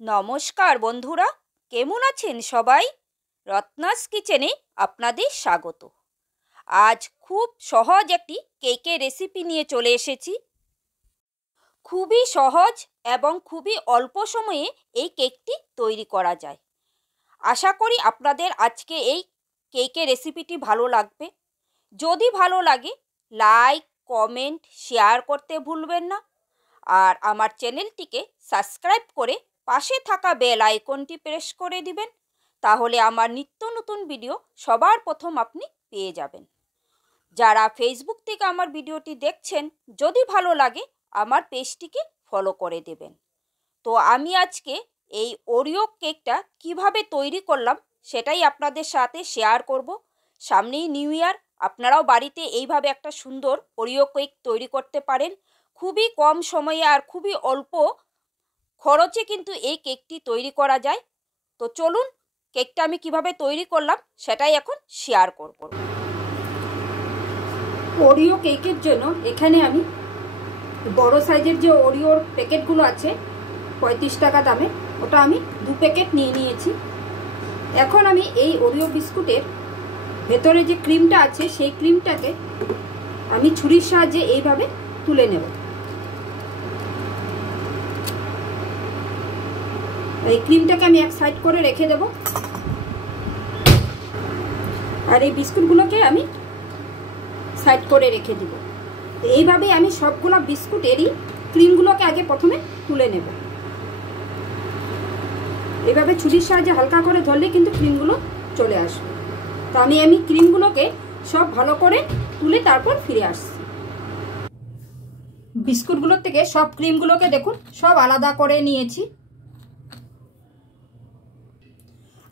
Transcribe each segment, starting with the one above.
নমস্কার বন্ধুরা, কেমন আছেন সবাই? রত্নাস কিচেনে আপনাদের স্বাগত। আজ খুব সহজ একটি কেকের রেসিপি নিয়ে চলে এসেছি। খুবই সহজ এবং খুবই অল্প সময়ে এই কেকটি তৈরি করা যায়। আশা করি আপনাদের আজকে এই কেকের রেসিপিটি ভালো লাগবে। যদি ভালো লাগে লাইক, কমেন্ট, শেয়ার করতে ভুলবেন না। আর আমার চ্যানেলটিকে সাবস্ক্রাইব করে পাশে থাকা বেল আইকনটি প্রেস করে দিবেন। তাহলে আমার নিত্য নতুন ভিডিও সবার প্রথম আপনি পেয়ে যাবেন। যারা ফেসবুক থেকে আমার ভিডিওটি দেখছেন, যদি ভালো লাগে আমার পেজটিকে ফলো করে দেবেন। তো আমি আজকে এই ওরিও কেকটা কিভাবে তৈরি করলাম সেটাই আপনাদের সাথে শেয়ার করব। সামনেই নিউ ইয়ার, আপনারাও বাড়িতে এইভাবে একটা সুন্দর ওরিও কেক তৈরি করতে পারেন। খুবই কম সময়ে আর খুবই অল্প খরচে কিন্তু এই কেকটি তৈরি করা যায়। তো চলুন, কেকটা আমি কিভাবে তৈরি করলাম সেটাই এখন শেয়ার করব। ওরিও কেকের জন্য এখানে আমি বড় সাইজের যে ওরিওর প্যাকেটগুলো আছে 35 টাকা দামে, ওটা আমি 2 প্যাকেট নিয়ে নিয়েছি। এখন আমি এই ওরিও বিস্কুটের ভেতরে যে ক্রিমটা আছে সেই ক্রিমটাকে আমি ছুরির সাহায্যে এইভাবে তুলে নেব। এই ক্রিমটাকে আমি এক সাইড করে রেখে দেব, আর এই বিস্কুটগুলোকে আমি সাইড করে রেখে দেব। তো এইভাবেই আমি সবগুলো বিস্কুটেরই ক্রিমগুলোকে আগে প্রথমে তুলে নেব। এইভাবে ছুরির সাহায্যে হালকা করে ধরলে কিন্তু ক্রিমগুলো চলে আসবে। তো আমি ক্রিমগুলোকে সব ভালো করে তুলে তারপর ফিরে আসছি। বিস্কুটগুলোর থেকে সব ক্রিমগুলোকে দেখুন সব আলাদা করে নিয়েছি,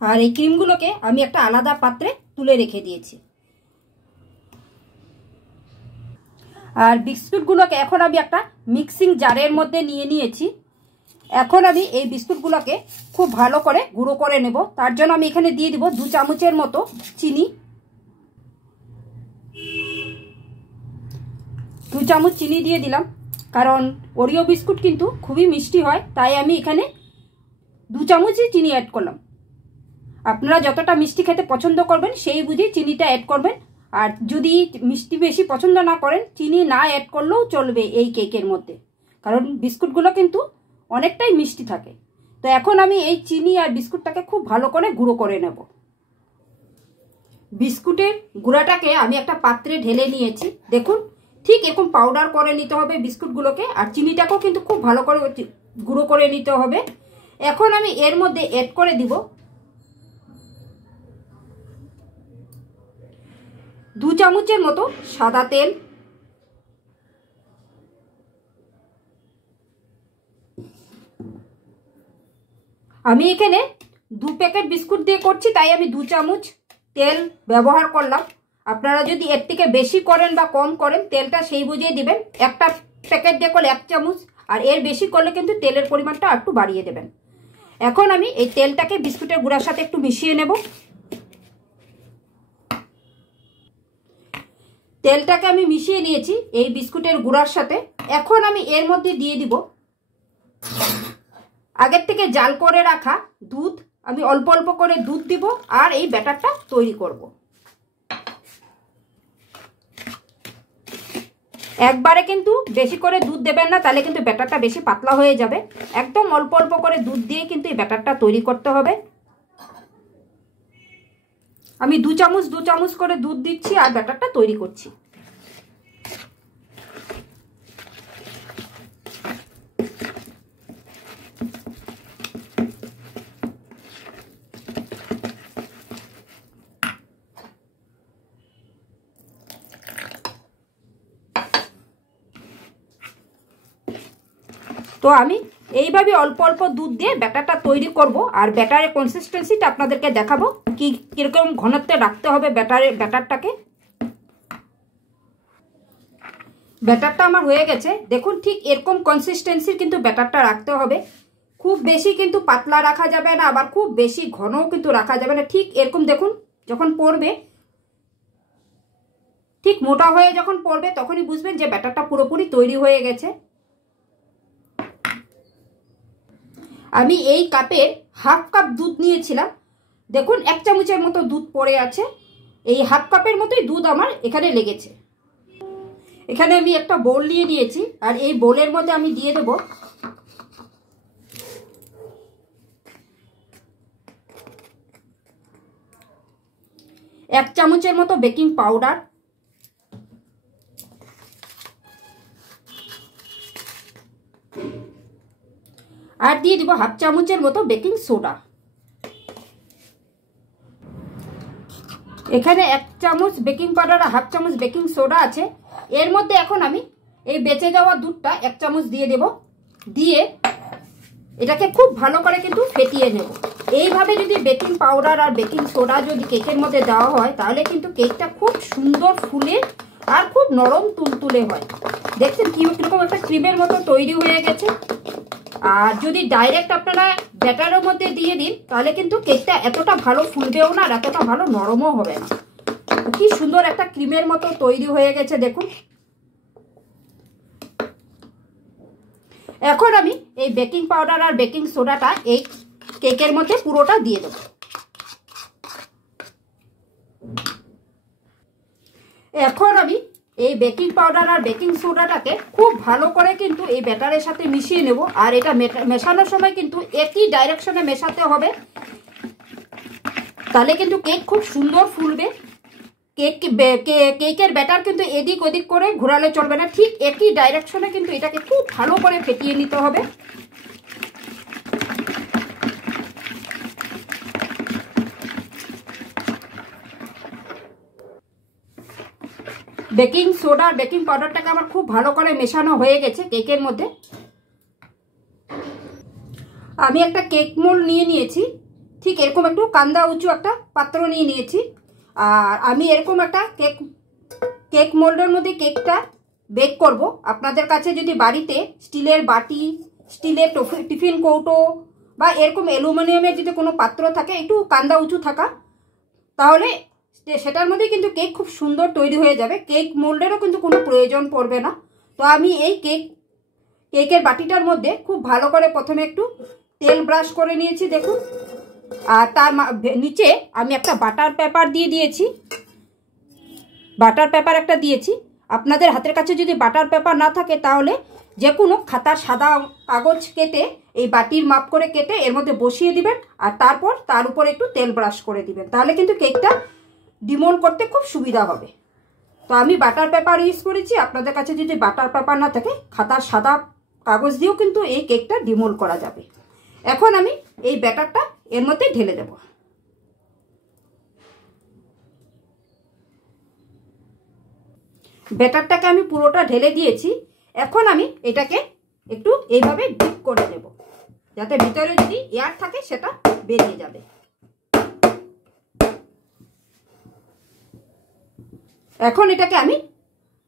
আর এই ক্রিমগুলোকে আমি একটা আলাদা পাত্রে তুলে রেখে দিয়েছি। আর বিস্কুটগুলোকে এখন আমি একটা মিক্সিং জারের মধ্যে নিয়ে নিয়েছি। এখন আমি এই বিস্কুটগুলোকে খুব ভালো করে গুঁড়ো করে নেব। তার জন্য আমি এখানে দিয়ে দিব 2 চামচের মতো চিনি। 2 চামচ চিনি দিয়ে দিলাম, কারণ ওরিও বিস্কুট কিন্তু খুবই মিষ্টি হয়, তাই আমি এখানে 2 চামচই চিনি অ্যাড করলাম। আপনারা যতটা মিষ্টি খেতে পছন্দ করবেন সেই বুঝে চিনিটা অ্যাড করবেন। আর যদি মিষ্টি বেশি পছন্দ না করেন, চিনি না অ্যাড করলেও চলবে এই কেকের মধ্যে, কারণ বিস্কুটগুলো কিন্তু অনেকটাই মিষ্টি থাকে। তো এখন আমি এই চিনি আর বিস্কুটটাকে খুব ভালো করে গুঁড়ো করে নেব। বিস্কুটের গুঁড়াটাকে আমি একটা পাত্রে ঢেলে নিয়েছি। দেখুন ঠিক এরকম পাউডার করে নিতে হবে বিস্কুটগুলোকে, আর চিনিটাকেও কিন্তু খুব ভালো করে গুঁড়ো করে নিতে হবে। এখন আমি এর মধ্যে অ্যাড করে দিব 2 চামচের মতো সাদা তেল। আমি এখানে 2 প্যাকেট বিস্কুট দিয়ে করছি, তাই আমি 2 চামচ তেল ব্যবহার করলাম। আপনারা যদি এর থেকে বেশি করেন বা কম করেন, তেলটা সেই বুঝিয়ে দিবেন। একটা প্যাকেট দিয়ে করলে 1 চামচ, আর এর বেশি করলে কিন্তু তেলের পরিমাণটা একটু বাড়িয়ে দেবেন। এখন আমি এই তেলটাকে বিস্কুটের গুঁড়ার সাথে একটু মিশিয়ে নেব। তেলটাকে আমি মিশিয়ে নিয়েছি এই বিস্কুটের গুঁড়ার সাথে। এখন আমি এর মধ্যে দিয়ে দিব আগের থেকে জাল করে রাখা দুধ। আমি অল্প অল্প করে দুধ দিব আর এই ব্যাটারটা তৈরি করব। একবারে কিন্তু বেশি করে দুধ দেবেন না, তাহলে কিন্তু ব্যাটারটা বেশি পাতলা হয়ে যাবে। একদম অল্প অল্প করে দুধ দিয়ে কিন্তু এই ব্যাটারটা তৈরি করতে হবে। আমি 2 চামচ করে দুধ দিচ্ছি আর ব্যাটারটা তৈরি করছি। তো আমি এইভাবে অল্প অল্প দুধ দিয়ে ব্যাটারটা তৈরি করব, আর ব্যাটারের কনসিস্টেন্সিটা আপনাদেরকে দেখাবো কিরকম ঘনত্বে রাখতে হবে ব্যাটারটাকে। ব্যাটারটা আমার হয়ে গেছে, দেখুন ঠিক এরকম কনসিস্টেন্সির কিন্তু ব্যাটারটা রাখতে হবে। খুব বেশি কিন্তু পাতলা রাখা যাবে না, আবার খুব বেশি ঘনও কিন্তু রাখা যাবে না। ঠিক এরকম দেখুন, যখন পড়বে ঠিক মোটা হয়ে যখন পড়বে তখনই বুঝবেন যে ব্যাটারটা পুরোপুরি তৈরি হয়ে গেছে। আমি এই কাপের হাফ কাপ দুধ নিয়েছিলাম। দেখুন 1 চামচের মতো দুধ পড়ে আছে। এই হাফ কাপের মতোই দুধ আমার এখানে লেগেছে। এখানে আমি একটা বোল নিয়ে নিয়েছি, আর এই বোলের মধ্যে আমি দিয়ে দেব এক চামচের মতো বেকিং পাউডার, আর দিয়ে দিব হাফ চামচের মতো বেকিং সোডা। এখানে 1 চামচ বেকিং পাউডার আর হাফ চামচ বেকিং সোডা আছে। এর মধ্যে এখন আমি এই বেঁচে যাওয়া দুধটা 1 চামচ দিয়ে দেব। দিয়ে এটাকে খুব ভালো করে কিন্তু ফেটিয়ে নেব। এইভাবে যদি বেকিং পাউডার আর বেকিং সোডা যদি কেকের মধ্যে দেওয়া হয় তাহলে কিন্তু কেকটা খুব সুন্দর ফুলে আর খুব নরম তুলতুলে হয়। দেখছেন কীরকম একটা ক্রিমের মতো তৈরি হয়ে গেছে। আর যদি ডাইরেক্ট আপনারা ব্যাটারের মধ্যে দিয়ে দিন তাহলে কিন্তু কেকটা এতটা ভালো ফুলবেও না আর এতটা ভালো নরমও হবে না। কি সুন্দর একটা ক্রিমের মতো তৈরি হয়ে গেছে দেখুন। এখন আমি এই বেকিং পাউডার আর বেকিং সোডাটা এই কেকের মধ্যে পুরোটা দিয়ে দেব। এখন আমি এই বেকিং পাউডার আর বেকিং সোডাটাকে খুব ভালো করে কিন্তু এই ব্যাটারের সাথে মিশিয়ে নেব। আর এটা মেশানোর সময় কিন্তু একই ডাইরেকশনে মেশাতে হবে, তাহলে কিন্তু কেক খুব সুন্দর ফুলবে। কেকের ব্যাটার কিন্তু এদিক ওদিক করে ঘোরালে চলবে না, ঠিক একই ডাইরেকশনে কিন্তু এটাকে খুব ভালো করে ফেটিয়ে নিতে হবে। বেকিং সোডা আর বেকিং পাউডারটাকে আমার খুব ভালো করে মেশানো হয়ে গেছে কেকের মধ্যে। আমি একটা কেক মোল্ড নিয়ে নিয়েছি, ঠিক এরকম একটু কান্দা উঁচু একটা পাত্র নিয়ে নিয়েছি। আর আমি এরকম একটা কেক মোল্ডের মধ্যে কেকটা বেক করব। আপনাদের কাছে যদি বাড়িতে স্টিলের বাটি, স্টিলের টিফিন কৌটো বা এরকম অ্যালুমিনিয়ামের যদি কোনো পাত্র থাকে একটু কান্দা উঁচু থাকা, তাহলে সেটার মধ্যে কিন্তু কেক খুব সুন্দর তৈরি হয়ে যাবে। কেক মোল্ডেরও কিন্তু কোনো প্রয়োজন পড়বে না। তো আমি এই কেকের বাটিটার মধ্যে খুব ভালো করে প্রথমে একটু তেল ব্রাশ করে নিয়েছি দেখুন। আর তার নিচে আমি একটা বাটার পেপার দিয়ে দিয়েছি। বাটার পেপার একটা দিয়েছি। আপনাদের হাতের কাছে যদি বাটার পেপার না থাকে তাহলে যে কোনো খাতার সাদা কাগজ কেটে এই বাটির মাপ করে কেটে এর মধ্যে বসিয়ে দিবেন, আর তারপর তার উপর একটু তেল ব্রাশ করে দিবেন, তাহলে কিন্তু কেকটা ডিমোল্ড করতে খুব সুবিধা হবে। তো আমি বাটার পেপার ইউজ করেছি। আপনাদের কাছে যদি বাটার পেপার না থাকে খাতার সাদা কাগজ দিয়েও কিন্তু এই কেকটা ডিমোল্ড করা যাবে। এখন আমি এই ব্যাটারটা এর মধ্যে ঢেলে দেব। ব্যাটারটাকে আমি পুরোটা ঢেলে দিয়েছি। এখন আমি এটাকে একটু এইভাবে ডিপ করে দেব, যাতে ভিতরে যদি এয়ার থাকে সেটা বেরিয়ে যাবে। এখন এটাকে আমি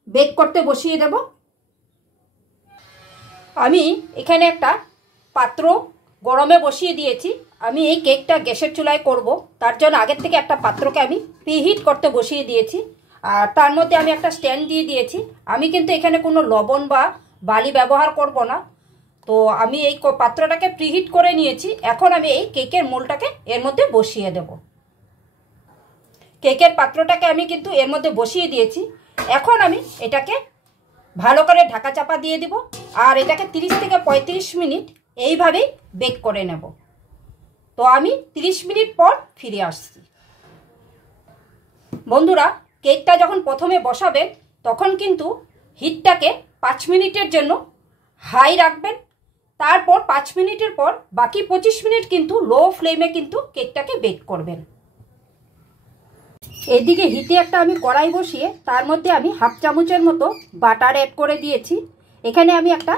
বেক করতে বসিয়ে দেব। আমি এখানে একটা পাত্র গরমে বসিয়ে দিয়েছি। আমি এই কেকটা গ্যাসের চুলায় করব, তার জন্য আগের থেকে একটা পাত্রকে আমি প্রিহিট করতে বসিয়ে দিয়েছি। আর তার মধ্যে আমি একটা স্ট্যান্ড দিয়ে দিয়েছি। আমি কিন্তু এখানে কোনো লবণ বা বালি ব্যবহার করব না। তো আমি এই পাত্রটাকে প্রিহিট করে নিয়েছি। এখন আমি এই কেকের মোল্ডটাকে এর মধ্যে বসিয়ে দেব। কেকের পাত্রটাকে আমি কিন্তু এর মধ্যে বসিয়ে দিয়েছি। এখন আমি এটাকে ভালো করে ঢাকা চাপা দিয়ে দিব, আর এটাকে 30 থেকে 35 মিনিট এইভাবেই বেক করে নেব। তো আমি 30 মিনিট পর ফিরে আসছি। বন্ধুরা, কেকটা যখন প্রথমে বসাবেন তখন কিন্তু হিটটাকে 5 মিনিটের জন্য হাই রাখবেন। তারপর 5 মিনিটের পর বাকি 25 মিনিট কিন্তু লো ফ্লেমে কিন্তু কেকটাকে বেক করবেন। এদিকে হিটে একটা আমি কড়াই বসিয়ে তার মধ্যে আমি হাফ চামচের মতো বাটার অ্যাড করে দিয়েছি। এখানে আমি একটা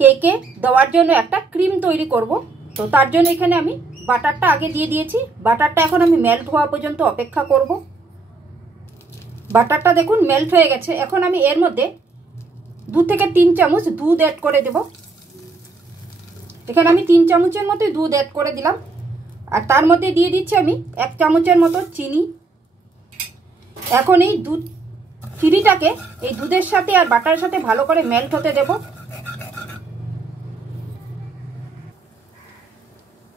কেকে দেওয়ার জন্য একটা ক্রিম তৈরি করব। তো তার জন্য এখানে আমি বাটারটা আগে দিয়ে দিয়েছি। বাটারটা এখন আমি মেল্ট হওয়া পর্যন্ত অপেক্ষা করব। বাটারটা দেখুন মেল্ট হয়ে গেছে। এখন আমি এর মধ্যে 2 থেকে 3 চামচ দুধ অ্যাড করে দেব। এখানে আমি 3 চামচের মতো দুধ অ্যাড করে দিলাম। আর তার মধ্যে দিয়ে দিচ্ছি আমি 1 চামচের মতো চিনি। এখন এই চিনিটাকে এই দুধের সাথে আর বাটারের সাথে ভালো করে মেল্ট হতে দেব।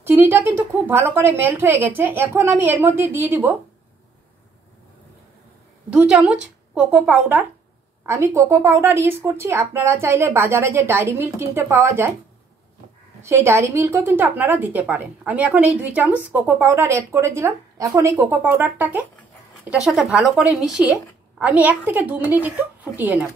চিনিটা কিন্তু খুব ভালো করে মেল্ট হয়ে গেছে। এখন আমি এর মধ্যে দিয়ে দিব 2 চামচ কোকো পাউডার। আমি কোকো পাউডার ইউজ করছি, আপনারা চাইলে বাজারে যে ডায়েরি মিল্ক কিনতে পাওয়া যায় সেই ডায়েরি মিল্কও কিন্তু আপনারা দিতে পারেন। আমি এখন এই 2 চামচ কোকো পাউডার অ্যাড করে দিলাম। এখন এই কোকো পাউডারটাকে এটার সাথে ভালো করে মিশিয়ে আমি 1 থেকে 2 মিনিট একটু ফুটিয়ে নেব।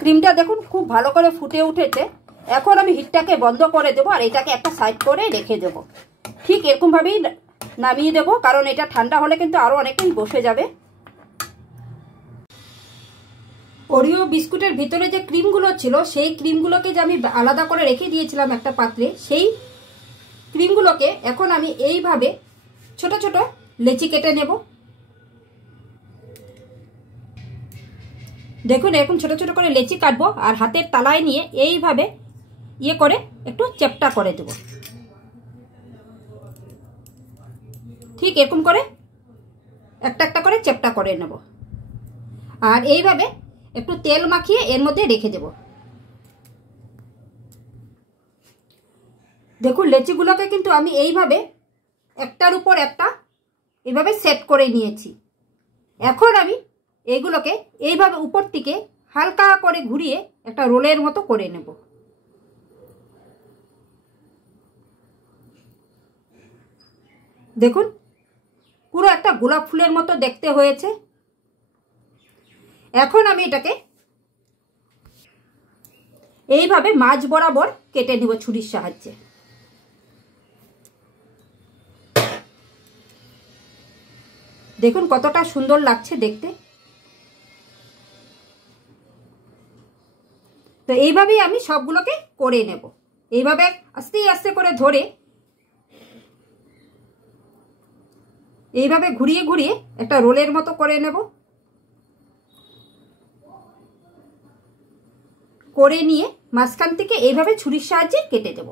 ক্রিমটা দেখুন খুব ভালো করে ফুটে উঠেছে। এখন আমি হিটটাকে বন্ধ করে দেবো আর এটাকে একটা সাইড করে রেখে দেবো। ঠিক এরকমভাবেই নামিয়ে দেবো, কারণ এটা ঠান্ডা হলে কিন্তু আরও অনেকটাই বসে যাবে। ওরিও বিস্কুটের ভিতরে যে ক্রিমগুলো ছিল সেই ক্রিমগুলোকে যে আমি আলাদা করে রেখে দিয়েছিলাম একটা পাত্রে, সেই ক্রিমগুলোকে এখন আমি এইভাবে ছোট ছোট লেচি কেটে নেব। দেখুন এরকম ছোট ছোট করে লেচি কাটবো আর হাতের তালায় নিয়ে এইভাবে ইয়ে করে একটু চ্যাপ্টা করে দেব। ঠিক এরকম করে একটা একটা করে চ্যাপ্টা করে নেব আর এইভাবে একটু তেল মাখিয়ে এর মধ্যে রেখে দেব। দেখুন লেচিগুলোকে কিন্তু আমি এইভাবে একটার উপর একটা এইভাবে সেট করে নিয়েছি। এখন আমি এইগুলোকে এইভাবে উপর থেকে হালকা করে ঘুরিয়ে একটা রোলের মতো করে নেব। দেখুন পুরো একটা গোলাপ ফুলের মতো দেখতে হয়েছে। এখন আমি এটাকে এইভাবে মাঝ বরাবর কেটে নেব ছুরির সাহায্যে। দেখুন কতটা সুন্দর লাগছে দেখতে। তো এইভাবেই আমি সবগুলোকে করে নেব। এইভাবে আস্তে আস্তে করে ধরে এইভাবে ঘুরিয়ে ঘুরিয়ে একটা রোলের মতো করে নেব। করে নিয়ে মাঝখান থেকে এইভাবে ছুরির সাহায্যে কেটে দেব।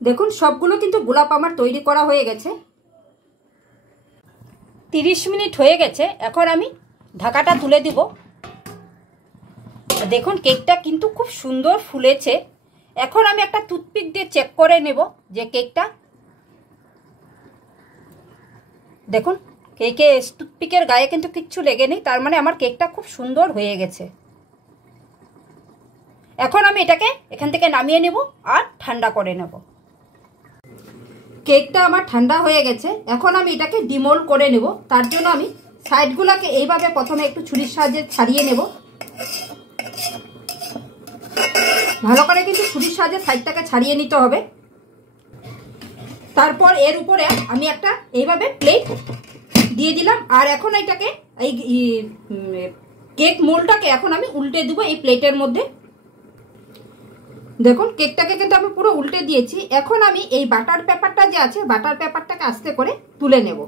দেখুন সবগুলো কিন্তু গোলাপ আমার তৈরি করা হয়ে গেছে। 30 মিনিট হয়ে গেছে। এখন আমি ঢাকাটা তুলে দিব। দেখুন কেকটা কিন্তু খুব সুন্দর ফুলেছে। এখন আমি একটা টুথপিক দিয়ে চেক করে নেব যে কেকটা, দেখুন কেকে টুথপিকের গায়ে কিন্তু কিচ্ছু লেগে নেই, তার মানে আমার কেকটা খুব সুন্দর হয়ে গেছে। এখন আমি এটাকে এখান থেকে নামিয়ে নেব আর ঠান্ডা করে নেব। কেকটা আমার ঠান্ডা হয়ে গেছে। এখন আমি এটাকে ডিমোল্ড করে নেব। তার জন্য আমি সাইডগুলোকে এইভাবে প্রথমে একটু ছুরির সাহায্যে ছাড়িয়ে নেব। ভালো করে কিন্তু ছুরির সাহায্যে সাইডটাকে ছাড়িয়ে নিতে হবে। তারপর এর উপরে আমি একটা এইভাবে প্লেট দিয়ে দিলাম আর এখন এটাকে এই কেক মোল্ডটাকে এখন আমি উল্টে দেব এই প্লেটের মধ্যে। দেখুন কেকটাকে কিন্তু আমি পুরো উল্টে দিয়েছি। এখন আমি এই বাটার পেপারটা যে আছে বাটার পেপারটাকে আস্তে করে তুলে নেব।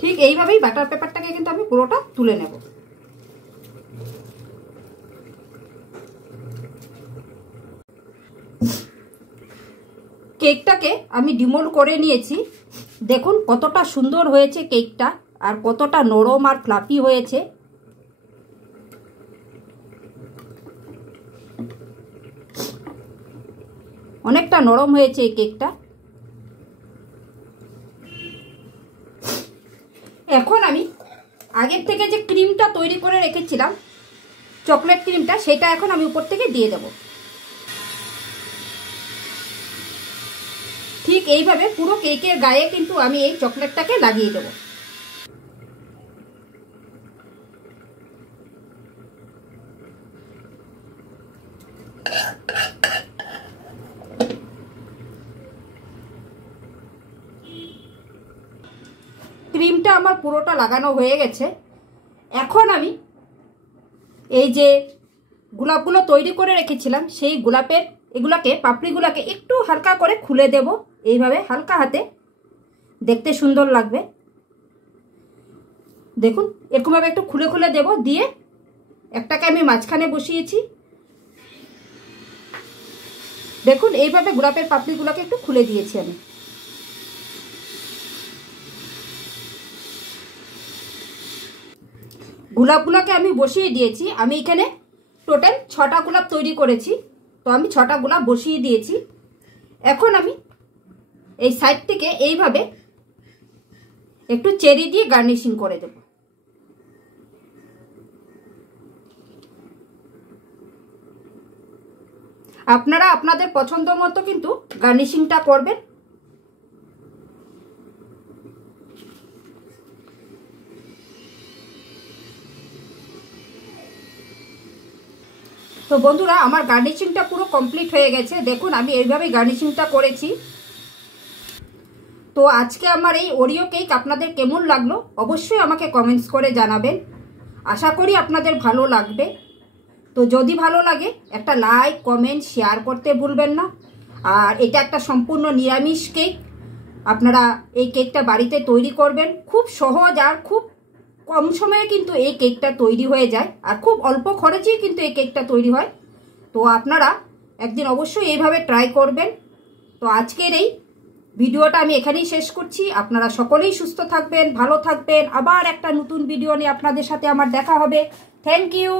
ঠিক এইভাবেই বাটার পেপারটাকে কিন্তু আমি পুরোটা তুলে নেব। কেকটাকে আমি ডিমোল্ড করে নিয়েছি। দেখুন কতটা সুন্দর হয়েছে কেকটা আর কতটা নরম আর ফ্লাফি হয়েছে। অনেকটা নরম হয়েছে এই কেকটা। এখন আমি আগের থেকে যে ক্রিমটা তৈরি করে রেখেছিলাম চকলেট ক্রিমটা, সেটা এখন আমি উপর থেকে দিয়ে দেব। ঠিক এইভাবে পুরো কেকের গায়ে কিন্তু আমি এই চকলেটটাকে লাগিয়ে দেব। ক্রিমটা আমার পুরোটা লাগানো হয়ে গেছে। এখন আমি এই যে গোলাপগুলো তৈরি করে রেখেছিলাম সেই গোলাপের এগুলাকে পাপড়িগুলোকে একটু হালকা করে খুলে দেব। এইভাবে হালকা হাতে, দেখতে সুন্দর লাগবে। দেখুন এরকমভাবে একটু খুলে খুলে দেব, দিয়ে একটাকে আমি মাঝখানে বসিয়েছি। দেখুন এইভাবে গোলাপের পাপড়িগুলোকে একটু খুলে দিয়েছি আমি। গোলাপগুলোকে আমি বসিয়ে দিয়েছি। আমি এখানে টোটাল 6টা গোলাপ তৈরি করেছি, তো আমি 6টা গোলাপ বসিয়ে দিয়েছি। এখন আমি এই সাইড থেকে এইভাবে একটু চেরি দিয়ে গার্নিশিং করে দেব। আপনারা আপনাদের পছন্দ মতো কিন্তু গার্নিশিংটা করবেন। তো বন্ধুরা আমার গার্নিশিংটা পুরো কমপ্লিট হয়ে গেছে। দেখুন আমি এইভাবে গার্নিশিংটা করেছি। তো আজকে আমার এই ওরিও কেক আপনাদের কেমন লাগলো অবশ্যই আমাকে কমেন্টস করে জানাবেন। আশা করি আপনাদের ভালো লাগবে। তো যদি ভালো লাগে একটা লাইক কমেন্ট শেয়ার করতে ভুলবেন না। আর এটা একটা সম্পূর্ণ নিরামিষ কেক। আপনারা এই কেকটা বাড়িতে তৈরি করবেন, খুব সহজ আর খুব কম সময়ে কিন্তু এই কেকটা তৈরি হয়ে যায়, আর খুব অল্প খরচেই কিন্তু এই কেকটা তৈরি হয়। তো আপনারা একদিন অবশ্যই এইভাবে ট্রাই করবেন। তো আজকের এই ভিডিওটা আমি এখানেই শেষ করছি। আপনারা সকলেই সুস্থ থাকবেন, ভালো থাকবেন। আবার একটা নতুন ভিডিও নিয়ে আপনাদের সাথে আমার দেখা হবে। Thank you.